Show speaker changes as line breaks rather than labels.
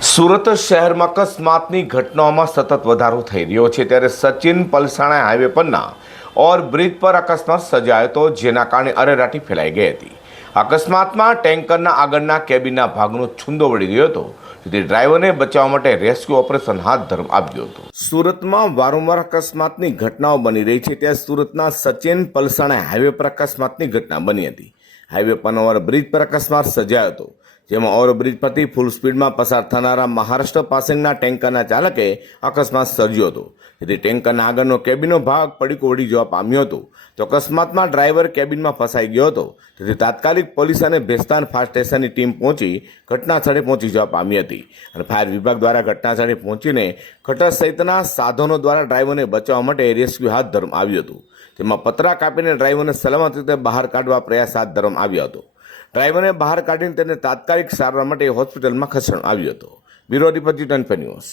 સુરત શહેરમાં અકસ્માતની ઘટનાઓમાં સતત વધારો થઈ રહ્યો છે. ત્યારે સચિન પલસાણા હાઈવે પરના ઓર બ્રિજ પર અકસ્માત સર્જાયો હતો, જેના કારણે અરેરાટી ફેલાઈ ગઈ હતી. અકસ્માતમાં ટેન્કરના આગળના કેબિનના ભાગનો છુંદો વળી ગયો હતો, જેથી ડ્રાઈવરને બચાવવા માટે રેસ્ક્યુ ઓપરેશન હાથ ધરવામાં આવ્યું હતું. સુરતમાં વારંવાર અકસ્માતની ઘટનાઓ બની રહી છે. ત્યારે સુરતના સચિન પલસાણા હાઈવે પર અકસ્માતની ઘટના બની હતી. હાઈવે પર બ્રિજ પર અકસ્માત સર્જાયો હતો. જેમાં ઓવરબ્રિજ પરથી ફૂલ સ્પીડમાં પસાર થનારા મહારાષ્ટ્ર પાસિંગના ટેન્કરના ચાલકે અકસ્માત સર્જ્યો હતો. જેથી ટેન્કરના આગળનો કેબિનનો ભાગ પડીકો વળી જવા પામ્યો હતો. તો અકસ્માતમાં ડ્રાઈવર કેબિનમાં ફસાઈ ગયો હતો. જેથી તાત્કાલિક પોલીસ અને ભેસ્તાન ફાયર સ્ટેશનની ટીમ પહોંચી ઘટના સ્થળે પહોંચી જવા પામી હતી. અને ફાયર વિભાગ દ્વારા ઘટના સ્થળે પહોંચીને ખટર સહિતના સાધનો દ્વારા ડ્રાઈવરને બચાવવા માટે રેસ્ક્યુ હાથ ધરવામાં આવ્યું હતું. તેમાં પતરા કાપીને ડ્રાઈવરને સલામત રીતે બહાર કાઢવા પ્રયાસ હાથ ધરવામાં આવ્યો હતો. ડ્રાઈવરને બહાર કાઢીને તેને તાત્કાલિક સારવાર માટે હોસ્પિટલમાં ખસેડવામાં આવ્યો હતો. Bureau report news.